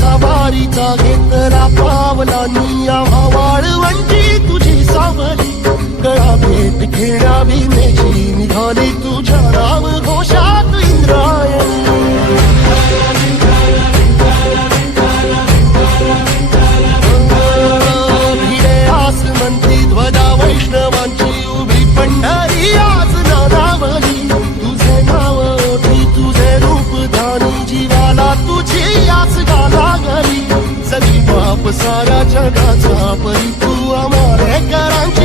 सवारीचा घेतला पावलांनी आम्हा वाळवंटी तुझी सावली गळा भेट घेण्या भीमेची निघाली तुझ्या नाव घोषात इंद्रायणी भिडे आसमंती ध्वजा वैष्णवांची उभी पंढरी आज नादावली तुझे नाव ओठी तुझे रूप धानी जीवाला तुझी आस गाला गली सगळी बाप साऱ्या जगाचा परी तू आम्हाला करांची